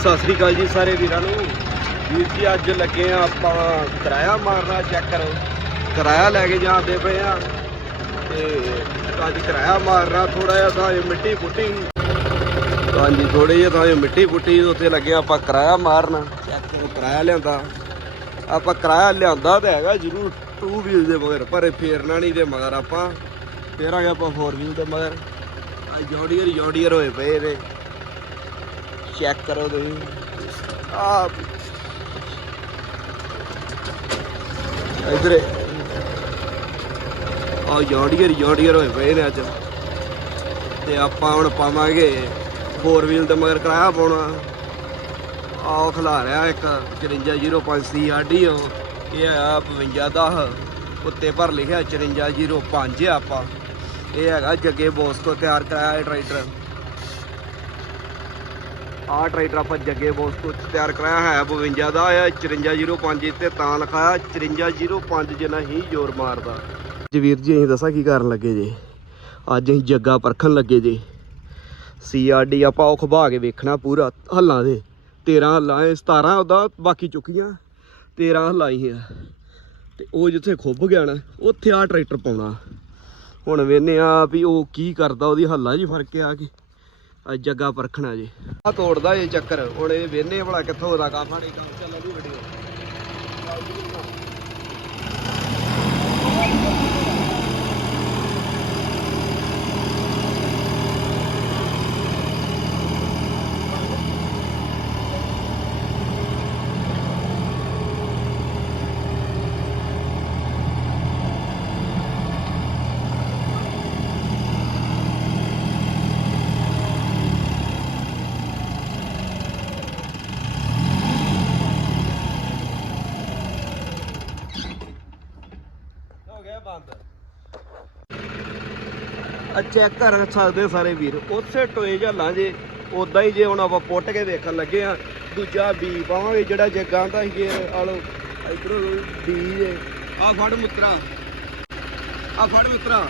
ਸਤਿ ਸ੍ਰੀ ਅਕਾਲ ਜੀ ਸਾਰੇ ਵੀਰਾਂ ਨੂੰ। ਵੀਰ ਜੀ, ਅੱਜ ਲੱਗੇ ਆ ਆਪਾਂ ਕਿਰਾਇਆ ਮਾਰਨਾ ਚੈੱਕ ਕਰੋ ਕਿਰਾਇਆ ਲੈ ਕੇ ਜਾਂਦੇ ਪਏ ਆ ਤੇ ਅੱਜ ਕਿਰਾਇਆ ਮਾਰਨਾ ਥੋੜਾ ਜਿਹਾ ਤਾਂ ਇਹ ਮਿੱਟੀ ਪੁੱਟੀ ਹਾਂਜੀ ਥੋੜੇ ਜਿਹਾ ਤਾਂ ਇਹ ਮਿੱਟੀ ਪੁੱਟੀ ਉੱਥੇ ਲੱਗੇ ਆਪਾਂ ਕਿਰਾਇਆ ਮਾਰਨਾ। ਚੈੱਕ ਕਿਰਾਇਆ ਲਿਆਂਦਾ। ਆਪਾਂ ਕਿਰਾਇਆ ਲਿਆਂਦਾ ਤਾਂ ਹੈਗਾ ਜ਼ਰੂਰ ਟੂ ਵੀਲ ਦੇ ਮਗਰ, ਪਰ ਫੇਰਨਾ ਨਹੀਂ ਦੇ ਮਗਰ ਆਪਾਂ। ਫੇਰਾਂਗੇ ਆਪਾਂ ਫੋਰ ਵੀਲ ਦੇ ਮਗਰ। ਆ ਜੌਡੀਅਰ ਜੌਡੀਅਰ ਹੋਏ ਪਏ ਨੇ ਚੈੱਕ ਕਰੋ ਤੁਸੀਂ। ਆ ਇਧਰ। ਆ ਜੌਡੀਅਰ ਜੌਡੀਅਰ ਹੋਏ ਪਏ ਨੇ ਅੱਜ। ਤੇ ਆਪਾਂ ਹੁਣ ਪਾਵਾਂਗੇ ਫੋਰ ਵੀਲ ਦੇ ਮਗਰ ਕਿਰਾਇਆ ਪਾਉਣਾ। ਆਹ ਖਲਾ ਰਿਹਾ ਇੱਕ 5405 ਸੀ ਆਡੀਓ ਇਹ ਆ 5210 ਉੱਤੇ ਭਰ ਲਿਖਿਆ 5405 ਆ ਆਪਾਂ। ਇਹ ਹੈਗਾ ਜੱਗੇ ਬੋਸ ਤੋਂ ਤਿਆਰ ਕਰਾਇਆ ਇਹ ਟਰੈਕਟਰ। ਆਹ ਟਰੈਕਟਰ ਆਪਾਂ ਜੱਗੇ ਬੋਸ ਤੋਂ ਤਿਆਰ ਕਰਾਇਆ ਹੈ 52 ਦਾ ਆ 5405 ਤੇ ਤਾਂ ਲਿਖਾਇਆ 5405 ਜਿੰਨਾ ਹੀ ਜ਼ੋਰ ਮਾਰਦਾ। ਜਵੀਰ ਜੀ, ਅਸੀਂ ਦੱਸਾਂ ਕੀ ਕਰਨ ਲੱਗੇ ਜੇ? ਅੱਜ ਅਸੀਂ ਜੱਗਾ ਪਰਖਣ ਲੱਗੇ ਜੀ। ਸੀਆਰਡੀ ਆਪਾਂ ਉਹ ਖਵਾ ਕੇ ਵੇਖਣਾ ਪੂਰਾ ਹੱਲਾਂ ਦੇ। 13 ਹੱਲਾਂ, ਇਹ 17 ਉਹਦਾ ਬਾਕੀ ਚੁੱਕੀਆਂ 13 ਹੱਲਾਂ ਹੀ ਆ। ਤੇ ਉਹ ਜਿੱਥੇ ਖੁੱਭ ਗਿਆ ਨਾ, ਉੱਥੇ ਆ ਟਰੈਕਟਰ ਪਾਉਣਾ। ਹੁਣ ਵੇਨੇ ਆ ਵੀ ਉਹ ਕੀ ਕਰਦਾ, ਉਹਦੀ ਹੱਲਾਂ 'ਚ ਫ਼ਰਕ ਆ ਕਿ ਅੱਜ ਜੱਗਾ ਪਰਖਣਾ ਜੀ। ਆ ਤੋੜਦਾ ਇਹ ਚੱਕਰ। ਹੁਣ ਇਹ ਵੇਨੇ ਭਲਾ ਕਿੱਥੋਂ ਦਾ ਕੰਮ ਆਣੀ ਕੰਮ ਚੱਲਣ ਵੀਡੀਓ ਚੈੱਕ ਕਰ ਸਕਦੇ ਸਾਰੇ ਵੀਰ। ਉਸੇ ਟੋਏ ਝੱਲਾਂ ਜੇ ਉਦਾਂ ਹੀ ਜੇ ਹੁਣ ਆਪਾਂ ਪੁੱਟ ਕੇ ਵੇਖਣ ਲੱਗੇ ਆ ਦੂਜਾ ਬੀ ਪਾਵਾਂਗੇ ਜਿਹੜਾ ਜੱਗਾਂ ਦਾ ਸੀ ਆਲੋ, ਇਧਰੋਂ ਬੀ ਜੇ ਆ ਫੜ ਮਿੱਤਰਾ। ਆ ਫੜ ਮਿੱਤਰਾ।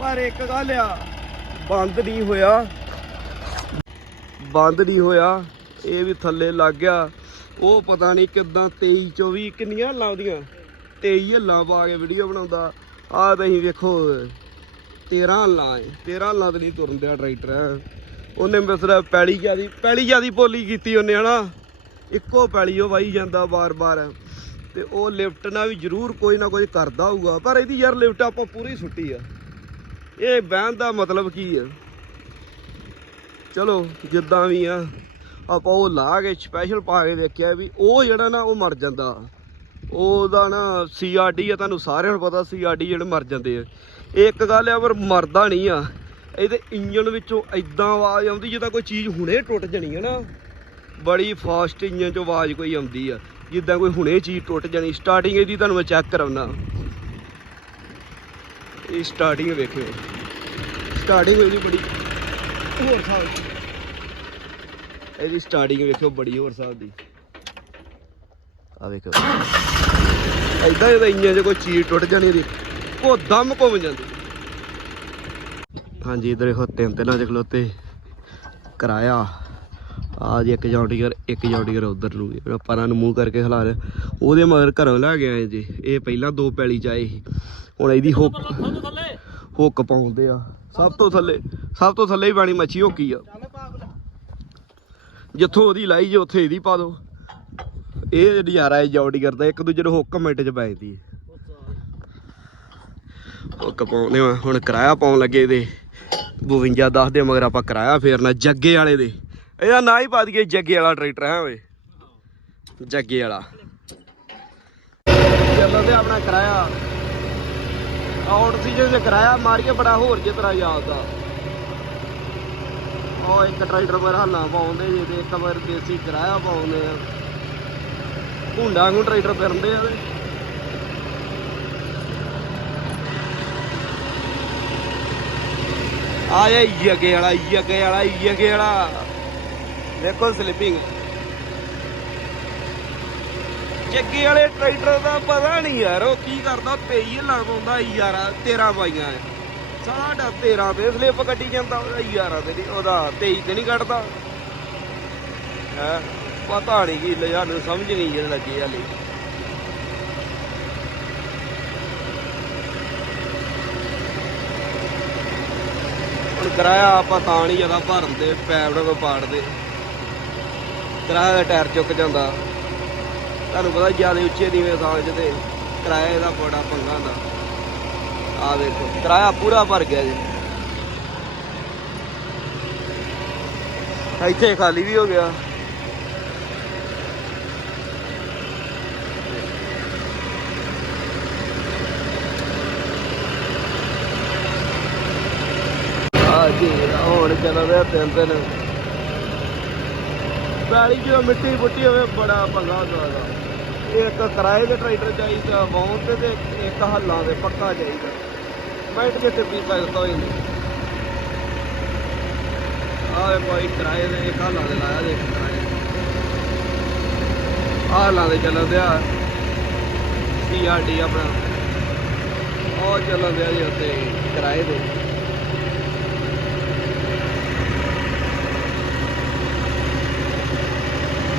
ਪਰ ਇੱਕ ਗੱਲ ਆ, ਬੰਦ ਨਹੀਂ ਹੋਇਆ। ਬੰਦ ਨਹੀਂ ਹੋਇਆ, ਇਹ ਵੀ ਥੱਲੇ ਲੱਗ ਗਿਆ। ਉਹ ਪਤਾ ਨਹੀਂ ਕਿਦਾਂ 23 24 ਕਿੰਨੀਆਂ ਲਾਉਂਦੀਆਂ। 23 ਹੱਲਾਂ ਪਾ ਕੇ ਵੀਡੀਓ ਬਣਾਉਂਦਾ। ਆਹ ਤਾਂ ਵੇਖੋ 13 ਹੱਲਾਂ ਏ 13 ਹੱਲਾਂ ਤੇ ਨਹੀਂ ਤੁਰਨ ਦਿਆ ਟਰੈਕਟਰ ਉਹਨੇ ਮਿਸਰਾ ਪੈਲੀ ਜਿਆਦੀ ਪੈਲੀ ਜਿਆਦੀ ਬੋਲੀ ਕੀਤੀ ਉਹਨੇ, ਹਨਾ? ਇੱਕੋ ਪੈਲੀ ਉਹ ਵਾਈ ਜਾਂਦਾ ਵਾਰ ਵਾਰ ਤੇ ਉਹ ਲਿਫਟ ਨਾਲ ਵੀ ਜ਼ਰੂਰ ਕੋਈ ਨਾ ਕੋਈ ਕਰਦਾ ਹੋਊਗਾ। ਪਰ ਇਹਦੀ ਯਾਰ ਲਿਫਟ ਆਪਾਂ ਪੂਰੀ ਸੁੱਟੀ ਆ। ਇਹ ਬਹਿਣ ਦਾ ਮਤਲਬ ਕੀ ਆ? ਚਲੋ, ਜਿੱਦਾਂ ਵੀ ਆ, ਆਪਾਂ ਉਹ ਲਾ ਕੇ ਸਪੈਸ਼ਲ ਪਾ ਕੇ ਵੇਖਿਆ ਵੀ ਉਹ ਜਿਹੜਾ ਨਾ ਉਹ ਮਰ ਜਾਂਦਾ। ਉਹਦਾ ਨਾ ਸੀਆਰਡੀ ਆ, ਤੁਹਾਨੂੰ ਸਾਰਿਆਂ ਨੂੰ ਪਤਾ ਸੀਆਰਡੀ ਜਿਹੜੇ ਮਰ ਜਾਂਦੇ ਆ। ਇੱਕ ਗੱਲ ਆ, ਪਰ ਮਰਦਾ ਨਹੀਂ ਆ। ਇਹਦੇ ਇੰਜਨ ਵਿੱਚੋਂ ਐਦਾਂ ਆਵਾਜ਼ ਆਉਂਦੀ ਜਿੱਦਾਂ ਕੋਈ ਚੀਜ਼ ਹੁਣੇ ਟੁੱਟ ਜਣੀ ਹੈ ਨਾ। ਬੜੀ ਫਾਸਟ ਇੰਜਨ ਚੋਂ ਆਵਾਜ਼ ਕੋਈ ਆਉਂਦੀ ਆ। ਜਿੱਦਾਂ ਕੋਈ ਹੁਣੇ ਚੀਜ਼ ਟੁੱਟ ਜਾਣੀ ਸਟਾਰਟਿੰਗ ਇਹਦੀ ਤੁਹਾਨੂੰ ਮੈਂ ਚੈੱਕ ਕਰਾਉਣਾ ਇਹ ਸਟਾਰਟਿੰਗ ਵੇਖਿਓ। ਸਟਾਰਟਿੰਗ ਇਹਦੀ ਬੜੀ ਹੋਰ ਦੀ। ਇਹਦੀ ਸਟਾਰਟਿੰਗ ਵੇਖਿਓ ਬੜੀ ਹੋਰ ਹਿਸਾਬ ਦੀ। ਆ ਵੇਖੋ ਐਦਾਂ ਇਹਦਾ ਇੰਜਨ 'ਚ ਕੋਈ ਚੀਜ਼ ਟੁੱਟ ਜਾਣੀ ਇਹਦੀ ਉਹ ਦਮ ਘੁੰਮ ਜਾਂਦੀ। ਹਾਂਜੀ ਇਧਰ ਦੇਖੋ ਤਿੰਨ ਤਿੰਨਾਂ 'ਚ ਖਲੋਤੇ। ਕਰਾਇਆ। ਆ ਜੀ ਇੱਕ ਜੌਂਡੀਗਰ ਇੱਕ ਜੌਂਡੀਗਰ ਉਧਰ ਨੂੰ ਜਿਹੜਾ ਪਰਾਂ ਨੂੰ ਮੂੰਹ ਕਰਕੇ ਖਿਲਾ ਰਿਹਾ ਉਹਦੇ ਮਗਰ ਘਰੋਂ ਲੈ ਕੇ ਆਏ ਜੀ। ਇਹ ਪਹਿਲਾਂ ਦੋ ਪੈਲੀ ਚ ਆਏ ਸੀ। ਹੁਣ ਇਹਦੀ ਹੁੱਕ ਹੁੱਕ ਪਾਉਂਦੇ ਆ। ਸਭ ਤੋਂ ਥੱਲੇ ਸਭ ਤੋਂ ਥੱਲੇ ਹੀ ਬਾਣੀ ਮੱਛੀ ਹੋਕੀ ਆ। ਜਿੱਥੋਂ ਉਹਦੀ ਲਾਈ ਜੇ ਉੱਥੇ ਇਹਦੀ ਪਾ ਦੋ। ਇਹ ਨਜ਼ਾਰਾ ਹੈ ਜੌਂਡੀਗਰ ਦਾ ਇੱਕ ਦੂਜੇ ਨੂੰ ਹੁੱਕ ਮਿੰਟ ਚ ਪੈ ਜਾਂਦੀ ਹੈ। ਹੁੱਕ ਪਾਉਂਦੇ ਹੁਣ ਕਿਰਾਇਆ ਪਾਉਣ ਲੱਗੇ ਇਹਦੇ 52 10 ਦੇ ਮਗਰ ਆਪਾਂ ਕਿਰਾਇਆ ਫੇਰਨਾ ਜੱਗੇ ਵਾਲੇ ਦੇ। ਇਹਦਾ ਨਾਂ ਹੀ ਪਾ ਦਈਏ ਜੱਗੇ ਵਾਲਾ ਟਰੈਕਟਰ, ਹੈ ਓਏ। ਜੱਗੇ ਵਾਲਾ। ਚੱਲੋ ਤੇ ਆਪਣਾ ਕਿਰਾਇਆ। ਆਉਟ ਸੀਜ਼ਨ ਤੇ ਕਿਰਾਇਆ ਮਾਰੀਏ ਬੜਾ ਹੋਰ ਜੇ ਤਰ੍ਹਾਂ ਯਾਦ ਦਾ। ਉਹ ਇੱਕ ਟਰੈਕਟਰ ਪਰ ਹਾਲਾਂ ਪਾਉਂਦੇ ਜੇ ਤੇ ਇੱਕ ਵਾਰ ਦੇਸੀ ਕਿਰਾਇਆ ਪਾਉਂਦੇ ਆ। ਹੁੰਡਾ ਨੂੰ ਟਰੈਕਟਰ ਫਿਰਦੇ ਆ ਤੇ ਆ ਜਾ ਯਗੇ ਵਾਲਾ ਯਗੇ ਵਾਲਾ ਯਗੇ ਵਾਲਾ। ਦੇਖੋ ਸਲਿਪਿੰਗ ਜੱਗੇ ਵਾਲੇ ਟਰੈਕਟਰ ਦਾ ਪਤਾ ਨਹੀਂ ਯਾਰ, ਉਹ ਕੀ ਕਰਦਾ ਤੇਈ ਲਾ ਪਾਉਂਦਾ ਯਾਰ 13 ਬਾਈਆਂ ਸਾਡਾ 13 ਤੇ ਸਲਿਪ ਕੱਢੀ ਜਾਂਦਾ, ਉਹਦਾ ਯਾਰਾ ਤੇ ਨੀ- ਉਹਦਾ 23 ਤੇ ਨਹੀਂ ਕੱਢਦਾ। ਹੈ, ਪਤਾ ਨਹੀਂ ਕੀ ਲੈ, ਸਾਨੂੰ ਸਮਝ ਨਹੀਂ ਜਿਹੜਾ ਲੱਗੀ ਹਲੇ। ਹੁਣ ਕਿਰਾਇਆ ਆਪਾਂ ਤਾਂ ਨਹੀਂ ਜ਼ਿਆਦਾ ਭਰਨ ਦੇ, ਪੈਪ ਨਾਲ ਪਾੜਦੇ ਕਿਰਾਇਆ ਦਾ ਟਾਇਰ ਚੁੱਕ ਜਾਂਦਾ। ਤੁਹਾਨੂੰ ਪਤਾ ਜ਼ਿਆਦਾ ਉੱਚੇ ਨੀਵੇਂ ਸਾਲ ਤੇ ਕਿਰਾਇਆ ਦਾ ਬੜਾ ਪੰਗਾ ਹੁੰਦਾ। ਆ ਦੇਖੋ, ਕਿਰਾਇਆ ਪੂਰਾ ਭਰ ਗਿਆ ਜੀ। ਇੱਥੇ ਖਾਲੀ ਵੀ ਹੋ ਗਿਆ। ਆ ਜੀ, ਹੁਣ ਚੱਲ ਰਿਹਾ ਤਿੰਨ ਤਿੰਨ ਬੈਲੀ ਜਦੋਂ ਮਿੱਟੀ ਪੁੱਟੀ ਹੋਵੇ, ਬੜਾ ਪੰਗਾ ਹੁੰਦਾ ਹੈਗਾ ਇੱਕ ਕਿਰਾਏ ਦੇ ਟਰੈਕਟਰ ਚਾਹੀਦਾ ਵਾਉਣ ਤੇ ਤੇ ਇੱਕ ਹੱਲਾਂ ਦੇ ਪੱਕਾ ਚਾਹੀਦਾ। ਬੈਠ ਕੇ ਟਿੱਪੀ ਭਗਤ ਹੋਈ ਆਏ ਭਾਈ ਕਿਰਾਏ ਦੇ ਇੱਕ ਹੱਲਾਂ ਦੇ ਲਾਇਆ ਦੇ ਇੱਕ ਕਿਰਾਏ ਆਹ ਹੱਲਾਂ ਦੇ ਚੱਲਣ ਦਿਆ। ਸੀਆਰਡੀ ਆਪਣਾ। ਉਹ ਚੱਲਣ ਦਿਆ ਜੀ ਉੱਤੇ ਕਿਰਾਏ ਦੇ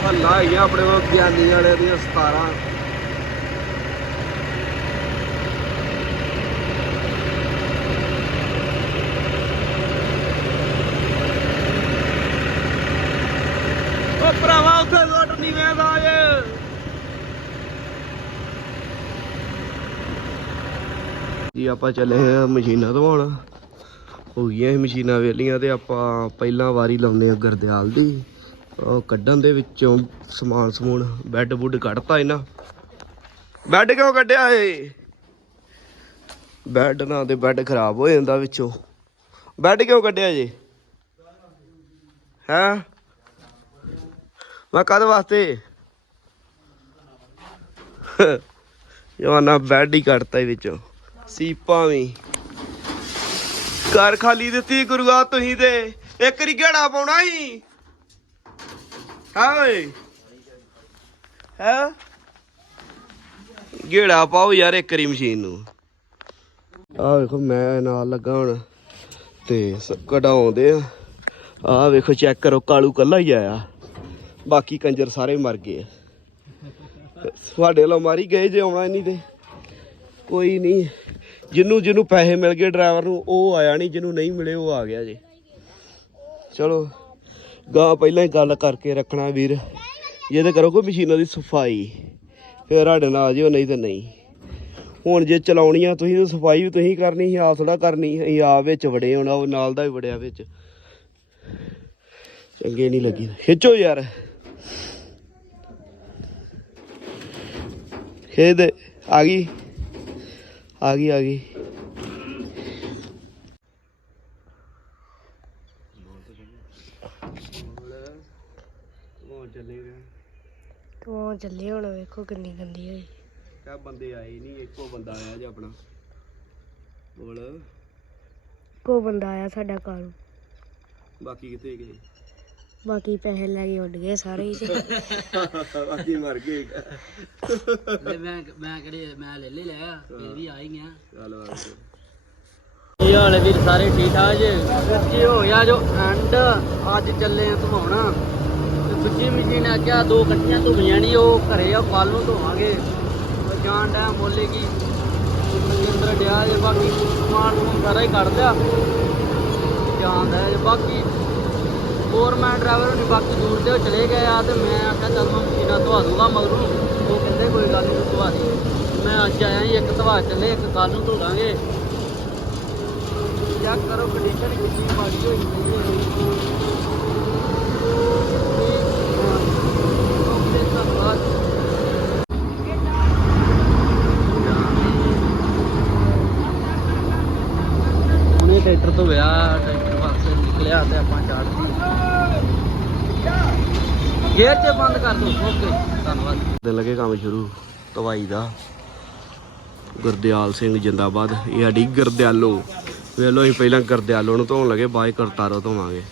ਹੱਲਾ ਹੈਗੀਆਂ ਆਪਣੇ ਕੋਲ ਗਿਆਨੀ ਵਾਲੇ ਦੀਆਂ 17 ਉਹ ਭਰਾਵਾ, ਉੱਥੇ ਲੋਟ ਨਹੀਂ ਵੇਂਦਾ ਏ। ਜੀ, ਆਪਾਂ ਚੱਲੇ ਆ ਮਸ਼ੀਨਾਂ ਧਵਾਉਣ। ਹੋ ਗਈਆਂ ਇਹ ਮਸ਼ੀਨਾਂ ਵੇਲੀਆਂ ਤੇ ਆਪਾਂ ਪਹਿਲਾਂ ਵਾਰੀ ਲਾਉਂਦੇ ਆ ਗਰਦਿਆਲ ਦੀ। ਕੱਢਣ ਦੇ ਵਿੱਚੋਂ ਸਮਾਨ ਸਮੂਨ ਬੈੱਡ ਬੁੱਡ ਕੱਢਤਾ ਇਹਨਾਂ। ਬੈੱਡ ਕਿਉਂ ਕੱਢਿਆ ਏ? ਬੈੱਡ ਨਾਲ ਤੇ ਬੈੱਡ ਖਰਾਬ ਹੋ ਜਾਂਦਾ ਵਿੱਚੋਂ। ਬੈੱਡ ਕਿਉਂ ਕੱਢਿਆ ਜੇ? ਹੈਂ? ਮੈਂ ਕਦ ਵਾਸਤੇ? ਜਵਾਨਾ ਬੈੱਡ ਹੀ ਕੱਢਤਾ ਇਹ ਵਿੱਚੋਂ। ਸੀਪਾਂ ਵੀ। ਘਰ ਖਾਲੀ ਦਿੱਤੀ ਗੁਰੂਆ ਤੁਸੀਂ ਤੇ। ਇੱਕ ਰੀ ਗੇੜਾ ਪਾਉਣਾ ਸੀ। ਹਾਂ ਓਏ ਹੈ ਗੇੜਾ ਪਾਓ ਯਾਰ ਇੱਕ ਰੀ ਮਸ਼ੀਨ ਨੂੰ। ਆਹ ਵੇਖੋ ਮੈਂ ਨਾਲ ਲੱਗਾ ਹੁਣ ਤੇ ਕਢਾਉਂਦੇ ਆ। ਆਹ ਵੇਖੋ ਚੈੱਕ ਕਰੋ ਕਾਲੂ ਕੱਲਾ ਹੀ ਆਇਆ। ਬਾਕੀ ਕੰਜਰ ਸਾਰੇ ਮਰ ਗਏ ਆ। ਤੁਹਾਡੇ ਵੱਲੋਂ ਮਾਰੀ ਗਏ ਜੇ ਆਉਣਾ ਨਹੀਂ ਤੇ। ਕੋਈ ਨਹੀਂ। ਜਿਹਨੂੰ ਜਿਹਨੂੰ ਪੈਸੇ ਮਿਲ ਗਏ ਡਰਾਈਵਰ ਨੂੰ ਉਹ ਆਇਆ ਨਹੀਂ। ਜਿਹਨੂੰ ਨਹੀਂ ਮਿਲੇ ਉਹ ਆ ਗਿਆ ਜੀ। ਚਲੋ। ਗਾ ਪਹਿਲਾਂ ਹੀ ਗੱਲ ਕਰਕੇ ਰੱਖਣਾ ਵੀਰ। ਜਿਹਦੇ ਕਰੋ ਕੋਈ ਮਸ਼ੀਨਾਂ ਦੀ ਸਫ਼ਾਈ, ਫਿਰ ਸਾਡੇ ਨਾਲ ਆ ਜਿਓ, ਨਹੀਂ ਤੇ ਨਹੀਂ। ਹੁਣ ਜੇ ਚਲਾਉਣੀਆਂ ਤੁਸੀਂ ਤਾਂ ਸਫ਼ਾਈ ਵੀ ਤੁਸੀਂ ਕਰਨੀ ਸੀ, ਆਪ ਥੋੜਾ ਕਰਨੀ ਅਸੀਂ ਆਪ ਵਿੱਚ ਵੜੇ ਹੋਣਾ, ਉਹ ਨਾਲ ਦਾ ਵੀ ਵੜਿਆ ਵਿੱਚ। ਚੰਗੇ ਨਹੀਂ ਲੱਗੀ। ਖਿੱਚੋ ਯਾਰ। ਖੇਦ ਆ ਗਈ। ਆ ਗਈ ਆ ਗਈ। ਤੂੰ ਚੱਲੇ ਹੁਣ ਵੇਖੋ ਕਿੰਨੀ ਗੰਦੀ ਹੋਈ। ਕਾ ਬੰਦੇ ਆਏ ਨਹੀਂ ਇੱਕੋ ਬੰਦਾ ਆਇਆ ਜੇ ਆਪਣਾ। ਬੋਲ। ਕੋ ਬੰਦਾ ਆਇਆ ਸਾਡਾ ਘਰ। ਬਾਕੀ ਕਿੱਥੇ ਗਏ? ਬਾਕੀ ਪੈਸੇ ਲੈ ਕੇ ਉੱਡ ਗਏ ਸਾਰੇ ਹੀ। ਬਾਕੀ ਮਰ ਗਏ। ਮੈਂ ਮੈਂ ਕਿਹੜੇ ਮੈਂ ਲੈ ਲੈ ਲਿਆ ਫਿਰ ਵੀ ਆ ਹੀ ਗਿਆ। ਚੱਲ ਬਾਕੀ ਕੀ ਹਾਲ ਹੈ ਵੀਰ ਸਾਰੇ ਠੀਕ ਠਾਕ ਜੀ? ਹੋ ਗਿਆ ਜੋ? ਐਂਡ ਅੱਜ ਚੱਲੇ ਆ ਧਵਾਉਣਾ ਤੇ ਦੂਜੀ ਮਸ਼ੀਨ ਆ ਕਿਹਾ ਦੋ ਕੱਟੀਆਂ ਧੋਈਆਂ ਨਹੀਂ ਉਹ ਘਰੇ ਆ ਕੱਲ ਨੂੰ ਧੋਵਾਂਗੇ ਜਾਣ ਟਾਈਮ ਮੋਲੇ ਕੀ ਮਨਿੰਦਰ ਡਿਆ ਜੇ, ਬਾਕੀ ਸਮਾਨ ਨੂੰ ਸਾਰਾ ਹੀ ਕੱਢ ਲਿਆ। ਜਾਂਦਾ ਜੇ, ਬਾਕੀ ਹੋਰ ਮੈਂ ਡਰਾਈਵਰ ਨਹੀਂ ਬਾਕੀ ਦੂਰ ਤੇ ਚਲੇ ਗਏ ਆ ਤੇ ਮੈਂ ਆਖਿਆ, ਚੱਲ ਮੈਂ ਮਸ਼ੀਨਾਂ ਧਵਾ ਦੂੰਗਾ ਮਗਰੋਂ। ਉਹ ਕਹਿੰਦੇ, ਕੋਈ ਗੱਲ ਨਹੀਂ ਧਵਾ ਦੇ। ਮੈਂ ਅੱਜ ਆਇਆ ਜੀ, ਇੱਕ ਧਵਾ ਚੱਲੇ, ਇੱਕ ਕੱਲ ਨੂੰ ਧੋ ਚੈੱਕ ਕਰੋ ਕੰਡੀਸ਼ਨ ਕਿੰਨੀ ਮਾੜੀ ਹੋਈ ਪਈ ਹੈ ਓਕੇ ਧੰਨਵਾਦ ਹੁਣੇ ਟਰੈਕਟਰ ਤੋਂ ਵਿਆਹ, ਟਰੈਕਟਰ ਵਾਸਤੇ ਨਿਕਲਿਆ ਤੇ ਆਪਾਂ ਚਾੜ ਗੇਅਰ 'ਚ ਬੰਦ ਕਰ ਦੋ, ਓਕੇ, ਧੰਨਵਾਦ। ਦਿਨ ਲੱਗੇ ਕੰਮ ਸ਼ੁਰੂ ਤਵਾਈ ਦਾ। ਗੁਰਦਿਆਲ ਸਿੰਘ ਜਿੰਦਾਬਾਦ, ਇਹ ਸਾਡੀ ਗੁਰਦਿਆਲੋ। ਵੇਖ ਲਓ, ਅਸੀਂ ਪਹਿਲਾਂ ਗੁਰਦਿਆਲੋ ਨੂੰ ਧੋਣ ਲੱਗੇ, ਬਾਅਦ ਕਰਤਾਰੋ ਧੋਵਾਂਗੇ।